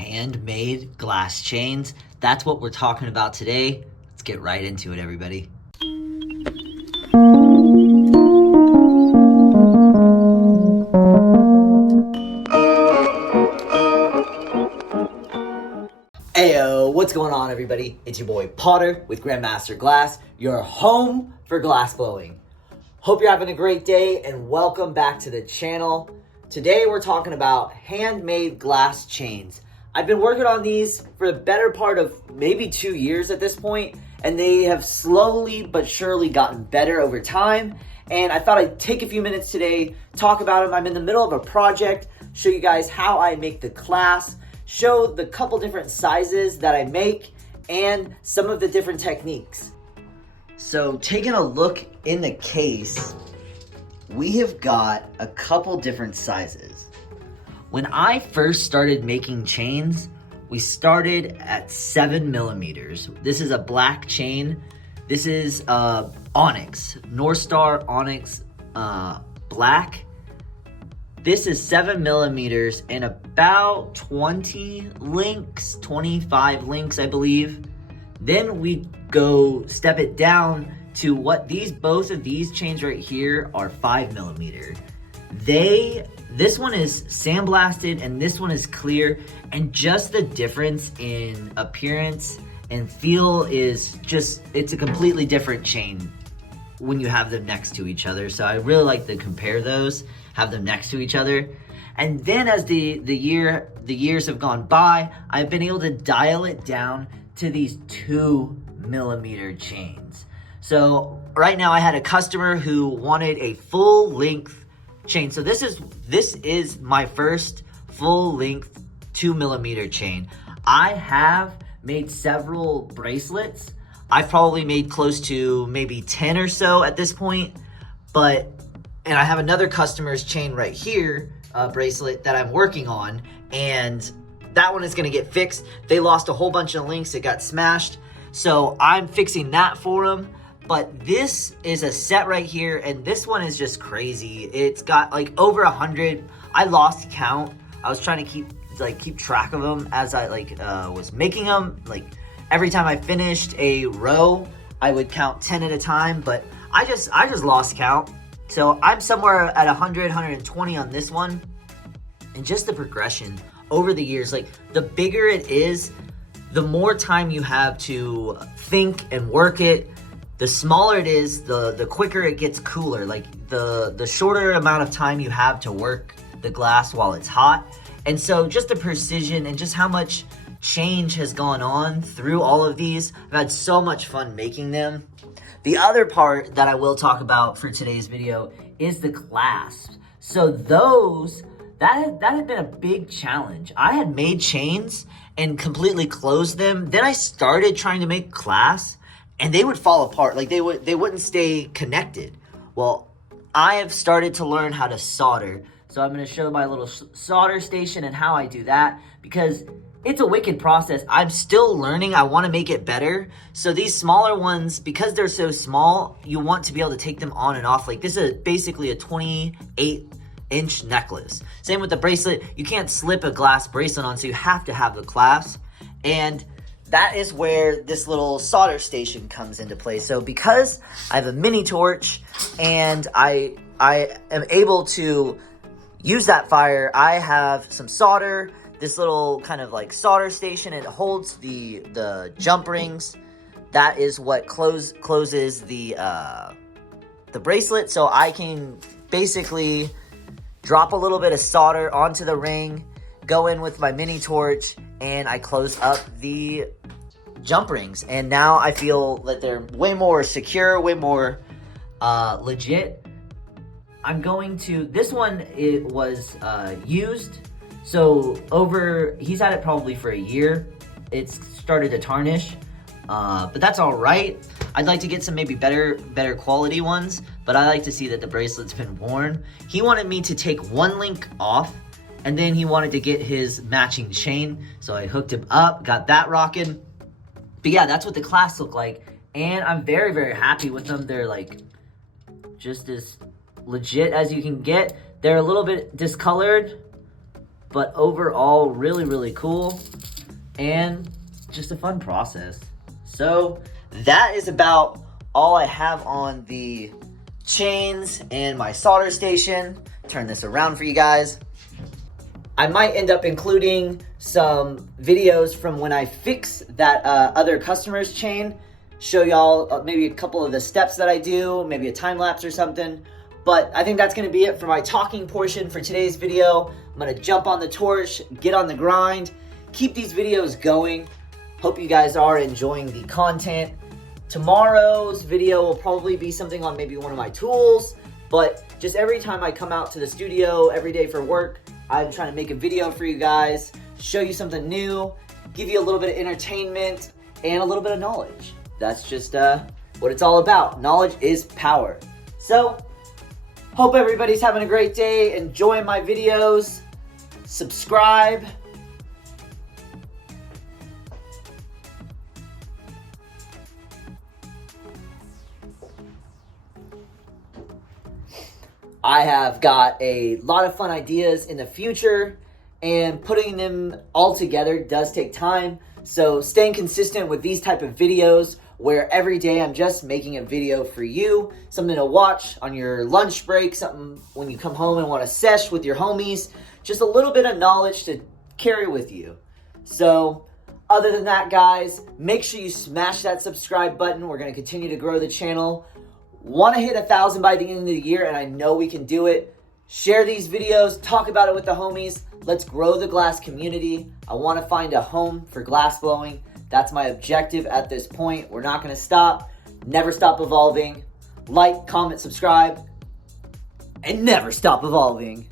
handmade glass chains. That's what we're talking about today. Let's get right into it, everybody. Heyo, what's going on, everybody? It's your boy Potter with Grandmaster Glass, your home for glass blowing. Hope you're having a great day and welcome back to the channel. Today we're talking about handmade glass chains. I've been working on these for the better part of maybe 2 years at this point, and they have slowly but surely gotten better over time. And I thought I'd take a few minutes today, talk about them. I'm in the middle of a project, show you guys how I make the clasp, show the couple different sizes that I make, and some of the different techniques. So taking a look in the case, we have got a couple different sizes. When I first started making chains, we started at 7 millimeters. This is a black chain. This is Onyx, North Star Onyx black. This is 7 millimeters and about 20 links, 25 links, I believe. Then we go step it down to what both of these chains right here are 5 millimeter. This one is sandblasted and this one is clear, and just the difference in appearance and feel is it's a completely different chain when you have them next to each other. So I really like to compare those, have them next to each other. And then as the years have gone by, I've been able to dial it down to these 2 millimeter chains. So right now I had a customer who wanted a full length chain. So this is my first full length 2 millimeter chain. I have made several bracelets. I've probably made close to maybe 10 or so at this point, and I have another customer's chain right here, bracelet that I'm working on, and that one is gonna get fixed. They lost a whole bunch of links, it got smashed. So I'm fixing that for them. But this is a set right here, and this one is just crazy. It's got like over 100. I lost count. I was trying to keep track of them as I was making them. Like every time I finished a row, I would count 10 at a time, but I just lost count. So I'm somewhere at 100, 120 on this one. And just the progression over the years, like the bigger it is, the more time you have to think and work it. The smaller it is, the quicker it gets cooler. Like the shorter amount of time you have to work the glass while it's hot. And so just the precision and just how much change has gone on through all of these. I've had so much fun making them. The other part that I will talk about for today's video is the clasps. So that had been a big challenge. I had made chains and completely closed them. Then I started trying to make clasps, and they would fall apart. Like they wouldn't stay connected. Well, I have started to learn how to solder. So I'm gonna show my little solder station and how I do that, because it's a wicked process. I'm still learning. I wanna make it better. So these smaller ones, because they're so small, you want to be able to take them on and off. Like this is basically a 28-inch necklace. Same with the bracelet. You can't slip a glass bracelet on, so you have to have the clasp. And that is where this little solder station comes into play. So because I have a mini torch and I am able to use that fire, I have some solder, this little kind of like solder station. It holds the jump rings. That is what closes the bracelet. So I can basically drop a little bit of solder onto the ring, go in with my mini torch, and I close up the jump rings. And now I feel that they're way more secure, way more legit. This one, it was used. So he's had it probably for a year. It's started to tarnish, but that's all right. I'd like to get some maybe better quality ones, but I like to see that the bracelet's been worn. He wanted me to take one link off, and then he wanted to get his matching chain. So I hooked him up, got that rocking. But yeah, that's what the clasps look like. And I'm very, very happy with them. They're like just as legit as you can get. They're a little bit discolored, but overall really, really cool and just a fun process. So that is about all I have on the chains and my solder station. Turn this around for you guys. I might end up including some videos from when I fix that other customer's chain. Show y'all maybe a couple of the steps that I do, maybe a time lapse or something. But I think that's gonna be it for my talking portion for today's video. I'm gonna jump on the torch, get on the grind, keep these videos going. Hope you guys are enjoying the content. Tomorrow's video will probably be something on maybe one of my tools, but just every time I come out to the studio every day for work, I'm trying to make a video for you guys, show you something new, give you a little bit of entertainment and a little bit of knowledge. That's just what it's all about. Knowledge is power. So, hope everybody's having a great day, enjoying my videos, subscribe. I have got a lot of fun ideas in the future, and putting them all together does take time. So staying consistent with these type of videos where every day I'm just making a video for you, something to watch on your lunch break, something when you come home and want to sesh with your homies, just a little bit of knowledge to carry with you. So other than that, guys, make sure you smash that subscribe button. We're going to continue to grow the channel. Want to hit 1,000 by the end of the year, and I know we can do it. Share these videos, talk about it with the homies. Let's grow the glass community. I want to find a home for glass blowing. That's my objective at this point. We're not going to stop. Never stop evolving. Like, comment, subscribe, and never stop evolving.